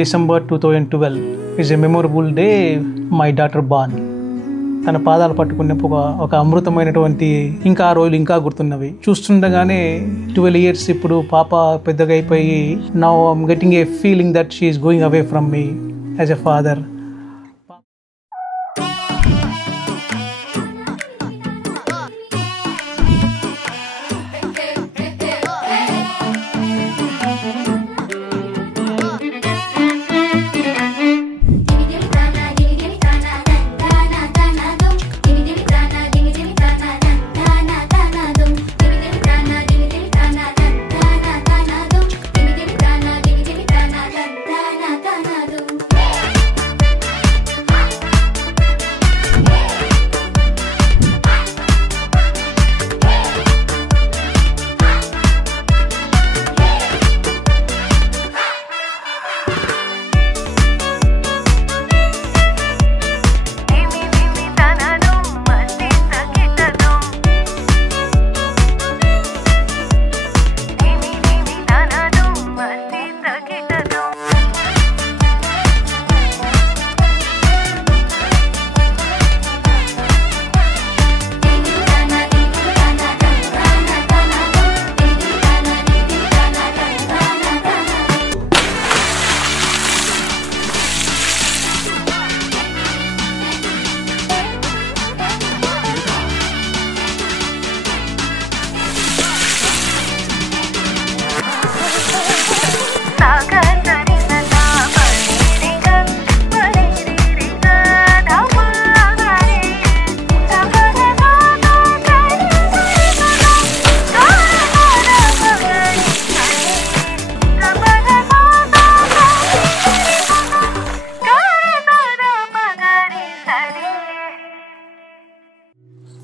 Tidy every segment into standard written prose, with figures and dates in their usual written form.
December 2012 is a memorable day. My daughter born. తన పాదాలు పట్టుకున్నప్పుడు ఒక అమృతమైనటువంటి ఇంకా ఆ రోజులు ఇంకా గుర్తున్నవి. చూస్తుండగానే 12 years ఇప్పుడు పాప పెద్దగా అయిపోయి now I'm getting a feeling that she is going away from me as a father.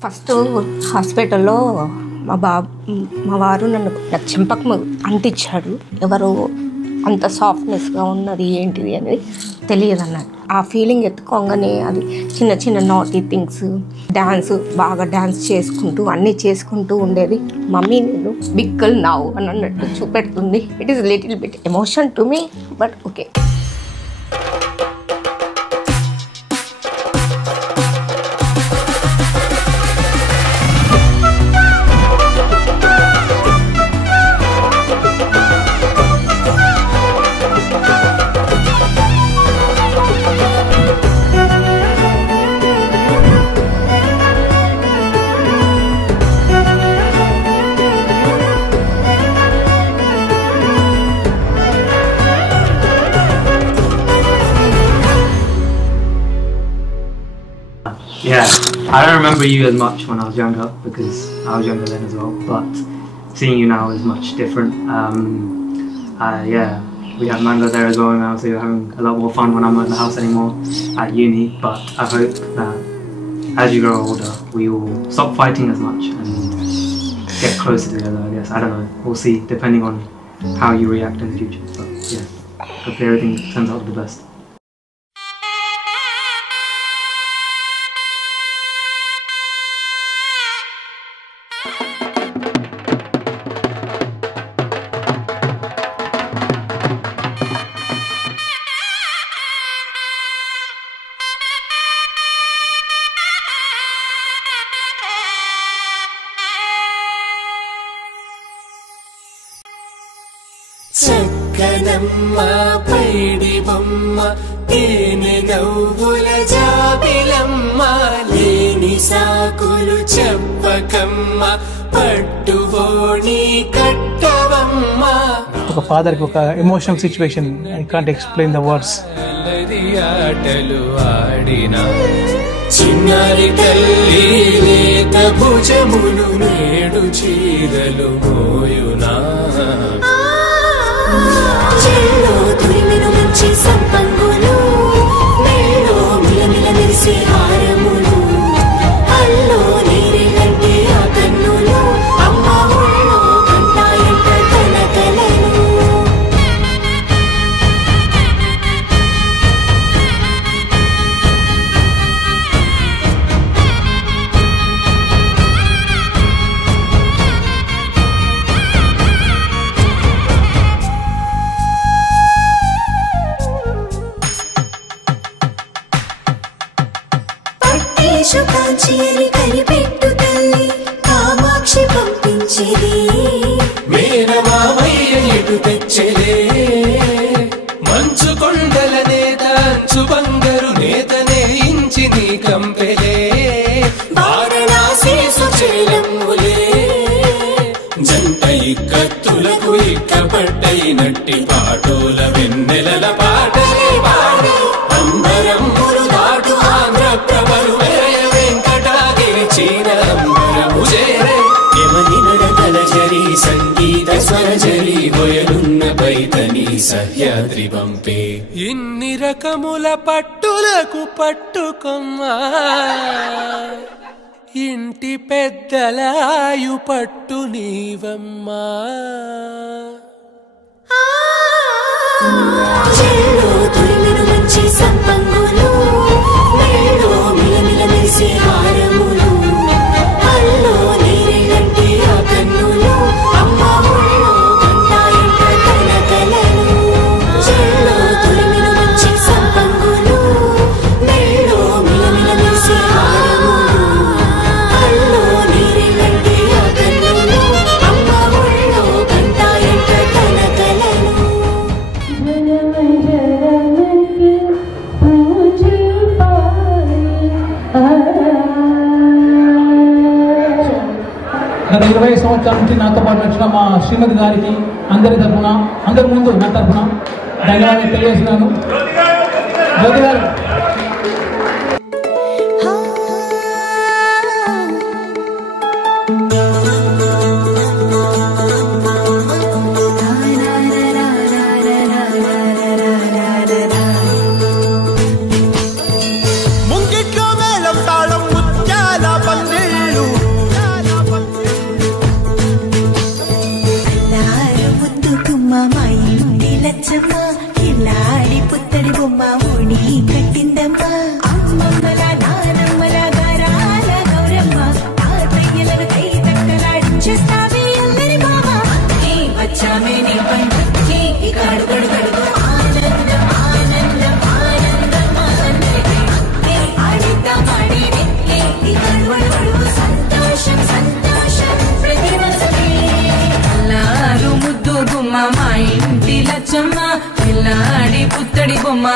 First హాస్పిటల్లో మా వారు నాకు చెంపకు అంటించాడు. ఎవరు అంత సాఫ్ట్నెస్గా ఉన్నది ఏంటిది అనేది తెలియదు అన్నట్టు. ఆ ఫీలింగ్ ఎత్తుకోగానే అది చిన్న చిన్న నాటీ థింగ్స్, బాగా డ్యాన్స్ చేసుకుంటూ అన్నీ చేసుకుంటూ ఉండేది. మమ్మీ నేను బిగ్ గర్ల్ నౌ అని అన్నట్టు చూపెడుతుంది. It is little bit emotion to me, but okay. Yeah, I don't remember you as much when I was younger because I was younger then as well, but seeing you now is much different. Yeah, we have Mango there as well now, so you're having a lot more fun when I'm not in the house anymore at uni, but I hope that as you grow older, we will stop fighting as much and get closer together, I guess. I don't know, we'll see, depending on how you react in the future, but yeah, hopefully everything turns out to the best. చక్కనమ్మ పైడి బొమ్మ తేనె నవ్వుల జాబిలమ్మ లేని సాకులు చెప్పకమ్మ పట్టువోణి కట్టవమ్మ. ఒక ఫాదర్కి ఒక emotional situation, I can't explain the words. ఆటలు ఆడిన చిన్నారి తల్లి లేత భుజములు నేడు చీరలు మోయునా. చెల్లో తురిమిను మంచి సంపంగులు మెల్లో మిలమిల మెరిసే హారములు అల్లో నీరేలంటే ఆ కన్నులు అమ్మ ఒళ్ళో కంటాయంట తన కలను. కాచు కాచి అని కనిపెట్టు తల్లి కామాక్షి పంపించేది మేనమామయ్య ఎటు తెచ్చలే మంచు కొండల నేత అంచు బంగారు నేతనే ఇంచి నీ కంపెలే వారణాసి సుచేలమ్ములే జంట ఇక్కత్తులకు ఇక్కపట్టయినట్టి పాటోల వెన్నెలల పాటలే పాడే అంబరములు దాటు ఆంధ్ర ప్రభలు వేయ వెంకటాగిరి చీర అంబరము చేరే యమని నడకల జరి సంగీత స్వరజరి హొయలున్న పైతని సహ్యాద్రి పంపే ఇన్ని రకముల పట్టులకు పట్టుకొమ్మా ఇంటి పెద్దలాయు పట్టు నీవమ్మా చెల్లో తురిమిన మంచి సంపంగులు మెళ్ళో మిలమిల మెరిసే హారములు అల్లో నీరెళ్ళంటే ఆ కన్నులు అమ్మ ఒళ్ళో గంటాయంట కలకలలు చెల్లో తురిమిన మంచి సంపంగులు మెళ్ళో మిలమిల మెరిసే హారములు అల్లో నీరెళ్ళంటే ఆ కన్నులు అమ్మ ఒళ్ళో గంటాయంట కలకలలు గత 20 సంవత్సరాల నుంచి నాతో పాటు వచ్చిన మా శ్రీమతి గారికి అందరి తరఫున అందరి ముందు నా తరఫున ధన్యవాదాలు తెలియజేస్తున్నాను. జ్యోతి గారు ముంగిట్లో మేళం తాళం ముత్యాల పందిళ్ళు ముద్దు గుమ్మ మా ఇంటి లచ్చమ్మ కిల్లాడి పుత్తడి బొమ్మ ముడి కట్టిందమ్మా అమ్మమ్మల నానమ్మల గారాల గౌరమ్మ తాతయ్యలను కై తక్కలాడించేస్తావే అందరి మామ వచ్చామే నీ పండుకి ఇక అడుగడు గడుగు ఆనందం ఆనందం ఆనందం ఆడిద్దామాడి ఇక అడుగడు సంతోషం సంతోషం ప్రతి మసలే ముద్దు గుమ్మ మా ఇంటి లచ్చమ్మ పిల్లాడి పుత్తడి బొమ్మ